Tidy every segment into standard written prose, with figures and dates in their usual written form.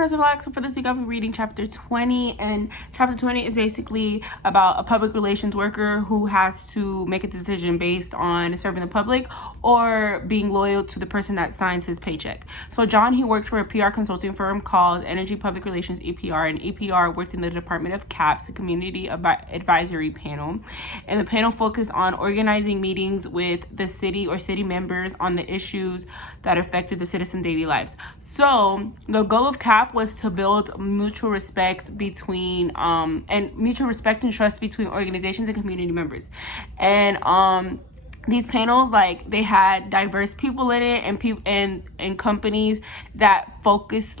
First of all, so for this week I'll be reading chapter 20, and chapter 20 is basically about a public relations worker who has to make a decision based on serving the public or being loyal to the person that signs his paycheck. So John, he works for a PR consulting firm called Energy Public Relations EPR, and EPR worked in the Department of CAPS, the Community Advisory Panel, and the panel focused on organizing meetings with the city or city members on the issues that affected the citizens' daily lives. So the goal of CAP was to build mutual respect between mutual respect and trust between organizations and community members. And these panels, like, they had diverse people in it, and companies that focus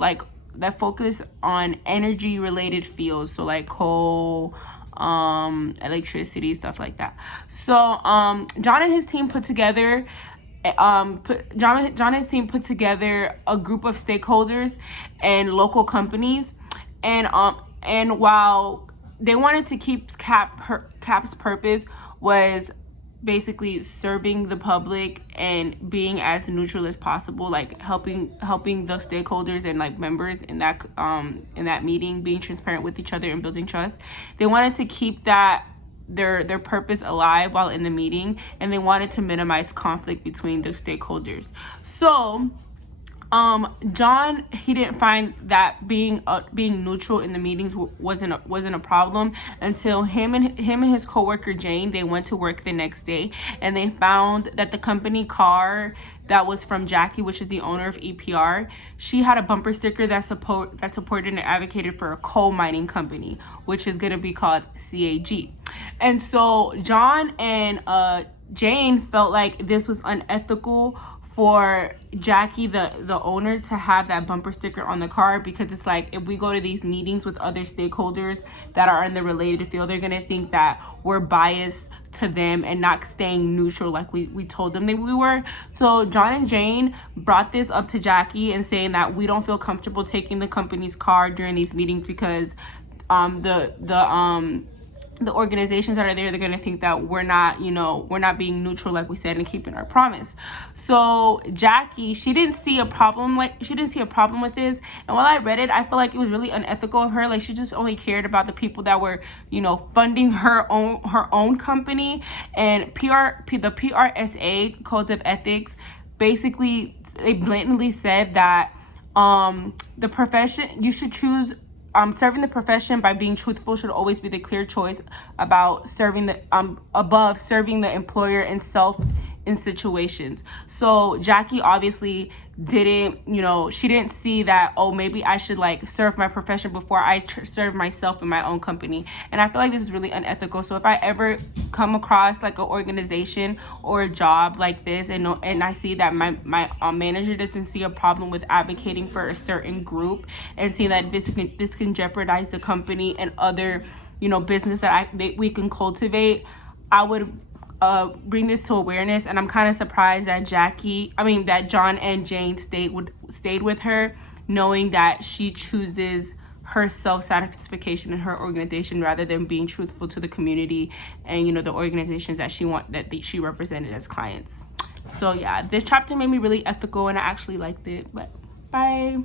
on energy related fields, so like coal, electricity, stuff like that. So John and his team put together John and his team put together a group of stakeholders and local companies, and while they wanted to keep CAP's purpose was basically serving the public and being as neutral as possible, like helping the stakeholders and like members in that meeting, being transparent with each other and building trust. They wanted to keep that their purpose alive while in the meeting, and they wanted to minimize conflict between the stakeholders. So John, he didn't find that being neutral in the meetings wasn't a problem until him and his coworker Jane, they went to work the next day, and they found that the company car that was from Jackie, which is the owner of EPR, she had a bumper sticker that supported and advocated for a coal mining company, which is going to be called CAG. And so John and Jane felt like this was unethical for Jackie, the owner, to have that bumper sticker on the car, because it's like, if we go to these meetings with other stakeholders that are in the related field, they're gonna think that we're biased to them and not staying neutral like we told them that we were. So John and Jane brought this up to Jackie and saying that we don't feel comfortable taking the company's car during these meetings because the organizations that are there, they're gonna think that we're not being neutral like we said and keeping our promise. So Jackie, she didn't see a problem with this. And while I read it, I feel like it was really unethical of her. Like, she just only cared about the people that were, funding her own company. And the PRSA codes of ethics, basically they blatantly said that the profession you should choose. Serving the profession by being truthful should always be the clear choice above serving the employer and self in situations. So Jackie obviously didn't, she didn't see that, oh, maybe I should like serve my profession before I serve myself in my own company. And I feel like this is really unethical. So if I ever come across like an organization or a job like this, and I see that my manager doesn't see a problem with advocating for a certain group, and see that this can jeopardize the company and other business that we can cultivate, I would bring this to awareness. And I'm kind of surprised that that John and Jane stayed with her, knowing that she chooses her self-satisfaction in her organization rather than being truthful to the community and the organizations that she represented as clients. So yeah, this chapter made me really ethical, and I actually liked it. But bye.